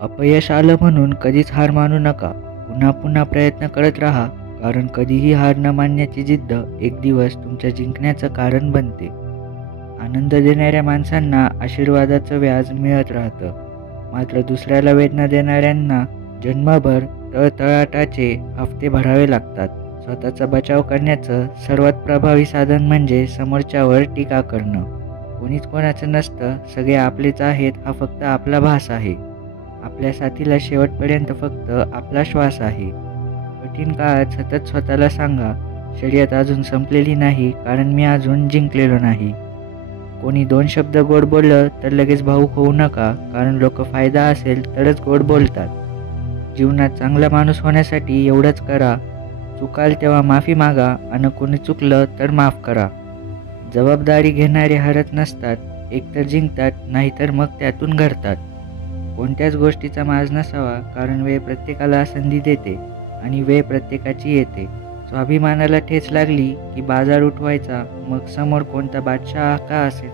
अपयश आलं म्हणून कधीच हार मानू नका. पुन्हा पुन्हा प्रयत्न करत राहा, कारण कधीही हार न मानण्याची जिद्द एक दिवस तुमच्या जिंकण्याचं कारण बनते. आनंद देणाऱ्या माणसांना आशीर्वादाचं व्याज मिळत राहतं, मात्र दुसऱ्याला वेदना देणाऱ्यांना जन्मभर तळतळाटाचे हप्ते भरावे लागतात. स्वतःचा बचाव करण्याचं सर्वात प्रभावी साधन म्हणजे समोरच्यावर टीका करणं. कोणीच कोणाचं नसतं, सगळे आपलेच आहेत हा फक्त आपला भास आहे. आपल्या साथीला शेवटपर्यंत फक्त आपला श्वास आहे. कठीण काळात सतत स्वतःला सांगा, शर्यत अजून संपलेली नाही, कारण मी अजून जिंकलेलो नाही. कोणी 2 शब्द गोड बोललं तर लगेच भावूक होऊ नका, कारण लोक फायदा असेल तरच गोड बोलतात. जीवनात चांगला माणूस होण्यासाठी एवढंच करा, चुकाल तेव्हा माफी मागा आणि कोणी चुकलं तर माफ करा. जबाबदारी घेणारे हरत नसतात, एकतर जिंकतात, नाहीतर मग त्यातून घडतात. कोणत्याच गोष्टीचा माज नसावा, कारण वेळ प्रत्येकाला संधी देते आणि वेळ प्रत्येकाची येते. स्वाभिमानाला ठेच लागली की बाजार उठवायचा, मग समोर कोणता बादशाह का असेल